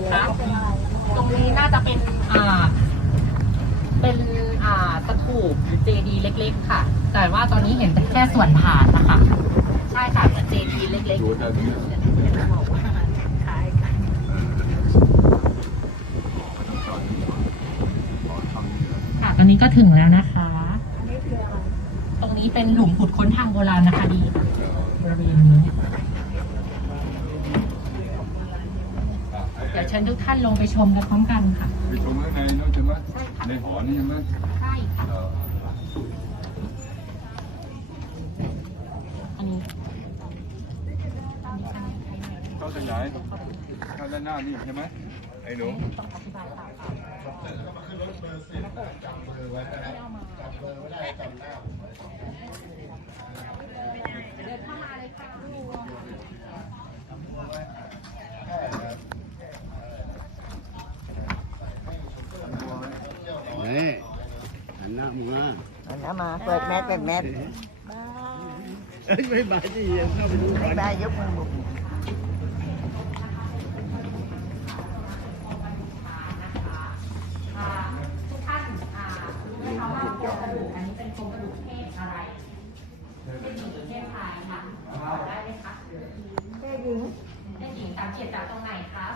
เลย ตรงนี้น่าจะเป็นอ่าเป็นอ่าสถูปหรือเจดีย์เล็ก ๆ ค่ะ แต่ว่าตอนนี้เห็นแค่ส่วนฐานนะคะ ใช่ค่ะเป็นเจดีย์เล็กๆ ค่ะตอนนี้ก็ถึงแล้วนะคะ ตรงนี้เป็นหลุมขุดค้นทางโบราณนะคะดีบริเวณนี้ ดี๋ยวเชิญทุกท่านลงไปชมกันพร้อมกันค่ะ ไปชมข้างในนู้นใช่ไหมใช่ในหอนี่ใช่ไหมใช่ค่ะเอออันนี้เขาขยายข้างด้านหน้านี่ใช่ไหมไอ้หนูต้องอธิบายตามค่ะ เดินเข้ามาเลยค่ะ นี่หันหน้ามึงมา เอาน้ำ มา เปิดแมสเปิดแมสเอ้ยไม่บายที่ยังเข้าไปดูบายบายยกมือบุกอ่าทุกท่านอ่ารู้ไหมคะว่าโครงกระดูกอันนี้เป็นโครงกระดูกเพศอะไรเพศหญิงหรือเพศชายค่ะบอกได้ไหมคะแค่ยิงเพศหญิงสังเกตจากตรงไหนคะ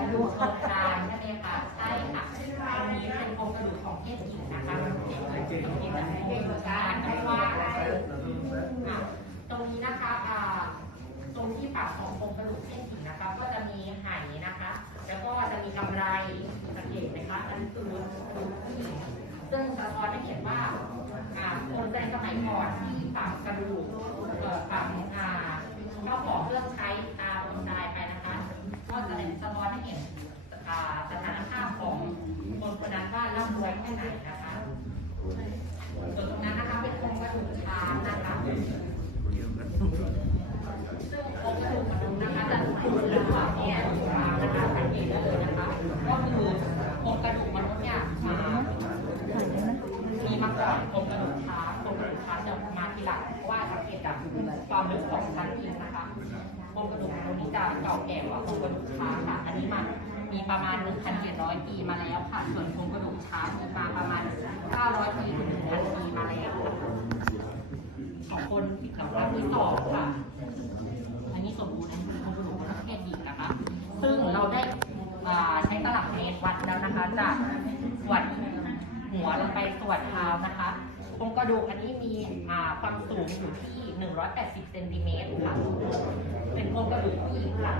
กระดูกตรงกลางใช่ไหมคะใช่ค่ะตรงนี้เป็นโครงกระดูกของเพศหญิงนะคะสังเก ตจากเพศชายเพราะว่าอะตรงนี้นะคะตรงที่ปากของโครงกระดูกเพศหญิงนะคะก็จะมีไหนะคะ แล้วก็จะมีกำไรสังเกตไหมคะอันนี้คือกระดูกผู้หญิงซึ่งสะท้อนให้เห็นว่าอ่าคนในสมัยก่อนที่ปากกระดูกปากอ่าเจ้าของเครื่องใช้ตาคนตายไปนะคะก็แสดงสะท้อนให้เห็นสถานภาพของคนคนนั้นว่าร่ำรวยแค่ไหนนะคะส่วนตรงนั้นนะคะเป็นโครงกระดูกช้างนะคะ ซึ่งโครงกระดูกมนุษย์นะคะจะถูกระหว่างเนี่ยมานะคะสังเกตได้เลยนะคะ ก็คือโครงกระดูกมนุษย์เนี่ยมามีมา ก่อนโครงกระดูกช้างโครงกระดูกช้างจะมาทีหลังเพราะว่าสังเกตจากความลึกของชั้นดินนะคะโครงกระดูกมนุษย์นี่จะเก่าแก่กว่าโครงกระดูกช้างค่ะอันนี้มันมีประมาณ 1,700 ปีมาแล้วค่ะ ส่วนโครงกระดูกช้างมีมาประมาณ 900 ปีถึง1,000 ปีมาแล้วค่ะของคนสำคัญที่สองค่ะ อันนี้สมบูรณ์อันนี้โครงกระดูกมนุษย์เพศหญิงนะคะ ซึ่งเราได้ใช้ตลับเมตรวัดแล้วนะคะจาก หัวลงไปส่วนเท้านะคะโครงกระดูกอันนี้มีอ่าความสูงอยู่ที่ 180เซนติเมตรค่ะ เป็นโครงกระดูกผู้หญิงค่ะ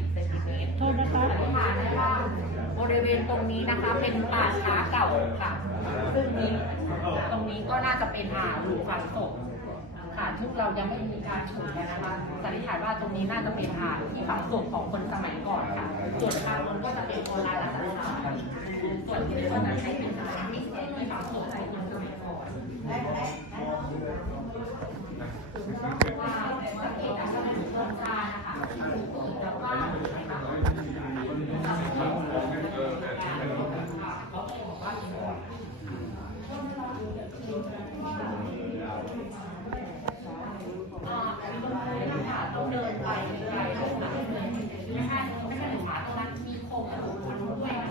180เซนติเมตรโทษนะคะอธิษฐานได้ว่าบริเวณตรงนี้นะคะเป็นป่าช้าเก่าค่ะ ซึ่งนี้ตรงนี้ก็น่าจะเป็นอ่าหลุมฝังศพค่ะซึ่งเรายังไม่มีการฉุดเลยนะคะสันนิษฐานว่าตรงนี้น่าจะเป็นอ่าที่ฝังศพของคนสมัยก่อนค่ะส่วนทางบนก็จะเป็นโบราณสถานส่วนที่ก็จะใช้เป็นสถาน 嗯。